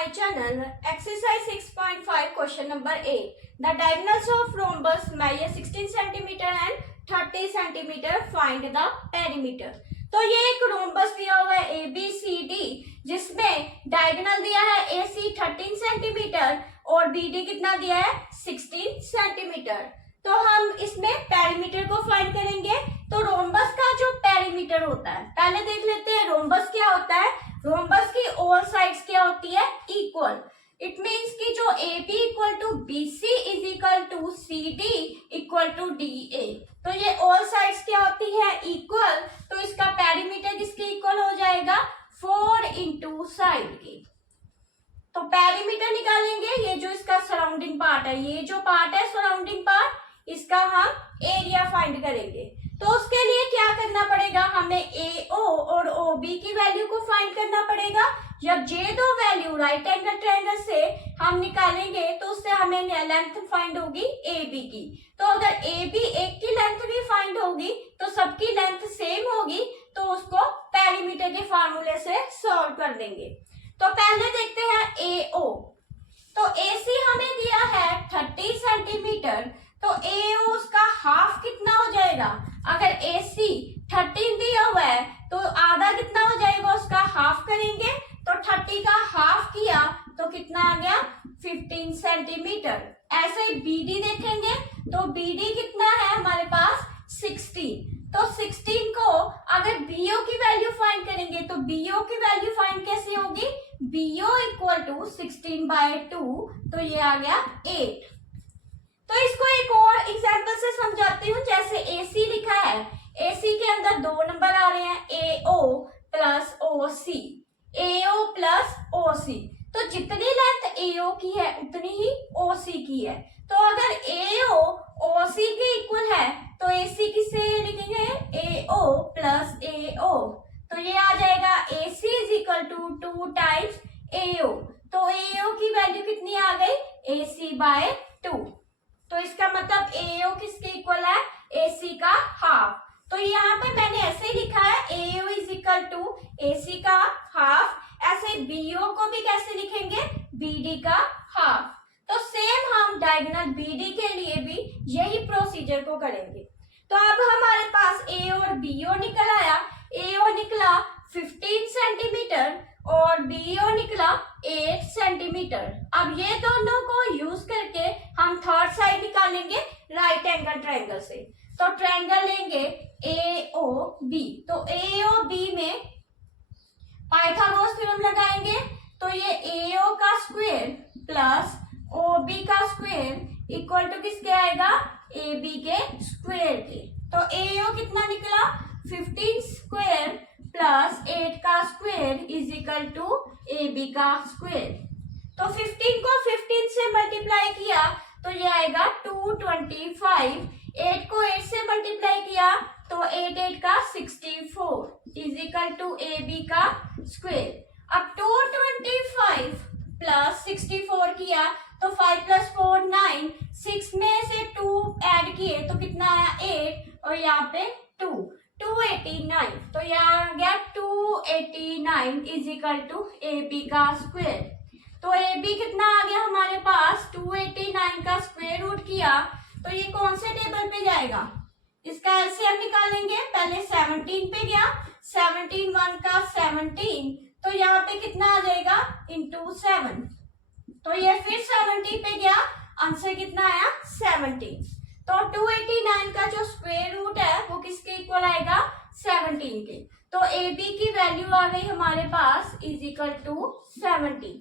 my channel. Exercise 6.5 question number 8. The diagonals of rhombus measure 16 cm and 30 cm. Find the perimeter. तो ये एक rhombus दिया हुआ है ABCD जिसमें डायगोनल दिया है AC 13 सेंटीमीटर और BD कितना दिया है 16 सेंटीमीटर। तो हम इसमें पेरीमीटर को फाइंड करेंगे। तो रोम्बस का जो पेरीमीटर होता है पहले देख लेते हैं रोम्बस क्या होता है। रोम्बस की ऑल साइड्स क्या होती है इक्वल। इट मीन्स कि जो AB equal to BC is equal to CD equal to DA। तो ये ऑल साइड्स क्या होती है इक्वल। तो इसका पेरीमीटर किसके इक्वल हो जाएगा 4 इंटू साइड की। तो पेरीमीटर निकालेंगे। ये जो इसका सराउंडिंग पार्ट है ये जो पार्ट है सराउंडिंग पार्ट इसका हम एरिया फाइंड करेंगे। तो उसके लिए क्या करना पड़ेगा हमें AO और OB की वैल्यू को फाइंड करना पड़ेगा। जब ये दो वैल्यू राइट एंगल ट्रायंगल से हम निकालेंगे तो उससे हमें लेंथ फाइंड होगी AB की। तो अगर AB एक की लेंथ भी फाइंड होगी तो सबकी लेंथ सेम होगी तो उसको पेरीमीटर के फार्मूले से सॉल्व कर देंगे। तो पहले देखते हैं AO। तो AC हमें दिया है 30 सेंटीमीटर। तो AO उसका हाफ कितना हो जाएगा। अगर AC 13 दिया हुआ है तो आधा कितना हो जाएगा उसका हाफ करेंगे। तो 30 का हाफ किया तो कितना आ गया 15 सेंटीमीटर। ऐसे ही BD देखेंगे तो BD कितना है हमारे पास 16। तो 16 को अगर BO की वैल्यू फाइंड करेंगे तो BO की वैल्यू फाइंड कैसे होगी BO इक्वल टू 16/2। तो ये आ गया 8। तो इसको एक और एग्जांपल से समझाती हूँ। जैसे AC लिखा है AC के अंदर दो नंबर आ रहे हैं AO plus OC। AO plus OC तो जितनी लेंथ AO की है उतनी ही OC की है। तो अगर AO OC के इक्वल है तो AC किसे लिखेंगे AO प्लस AO। तो ये आ जाएगा AC is equal to 2 times AO। तो AO की वैल्यू कितनी आ गई AC/2। तो इसका मतलब AO किसके इक्वल है AC का हाफ। तो यहाँ पे मैंने ऐसे ही लिखा है AO is equal to AC का हाफ। ऐसे BO को भी कैसे लिखेंगे BD का हाफ। तो सेम हम डायगोनल BD के लिए भी यही प्रोसीजर को करेंगे। तो अब हमारे पास AO और BO निकल आया। AO निकला 15 सेंटीमीटर और BO निकला 8 सेंटीमीटर। अब ये दोनों को यूज करके हम थर्ड साइड निकालेंगे राइट एंगल ट्रायंगल से। तो ट्रायंगल लेंगे AOB। तो AOB में पाइथागोरस थ्योरम लगाएंगे। तो ये AO का स्क्वायर प्लस OB का स्क्वायर इक्वल टू किसके आएगा AB के स्क्वायर के। तो AO कितना निकला 15 स्क्वायर प्लस 8 का square is equal to AB का स्क्वायर। तो 15 को 15 से मल्टीप्लाई किया तो ये आएगा 225। 8 को 8 से मल्टीप्लाई किया तो 8 का 64 इज इक्वल टू AB का स्क्वायर। अब 225 प्लस 64 किया तो 5 प्लस 4 9। 6 में से 2 ऐड किए तो कितना आया 8 और यहाँ पे 2 289। तो यहाँ आ गया 289 इज इक्वल टू AB का स्क्वायर। तो AB कितना आ गया हमारे पास 289 का स्क्वायर रूट किया तो ये कौन से टेबल पे जाएगा इसका एलसीएम निकालेंगे। पहले 17 पे गया 17 1 का 17। तो यहाँ पे कितना आ जाएगा इंटू 7। तो ये फिर 70 पे गया आंसर कितना आया 70। तो 289 का जो स्क्वायर रूट है वो किसके इक्वल आएगा 17 के। तो AB की वैल्यू आ गई हमारे पास इज इक्वल टू 70।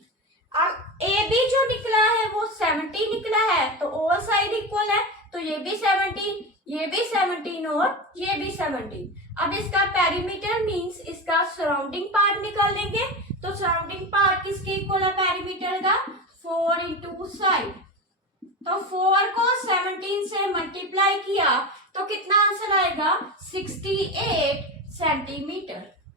अब AB जो निकला है वो 70 निकला है तो ऑल साइड इक्वल है। तो ये भी 17 ये भी 17 और ये भी 17। अब इसका पेरीमीटर मींस इसका सराउंडिंग पार्ट निकाल लेंगे। तो सराउंडिंग पार्ट किसके इक्वल है पेरीमीटर का 4 इंटू साइड। तो 4 को 17 से मल्टीप्लाई किया तो कितना आंसर आएगा 68 सेंटीमीटर।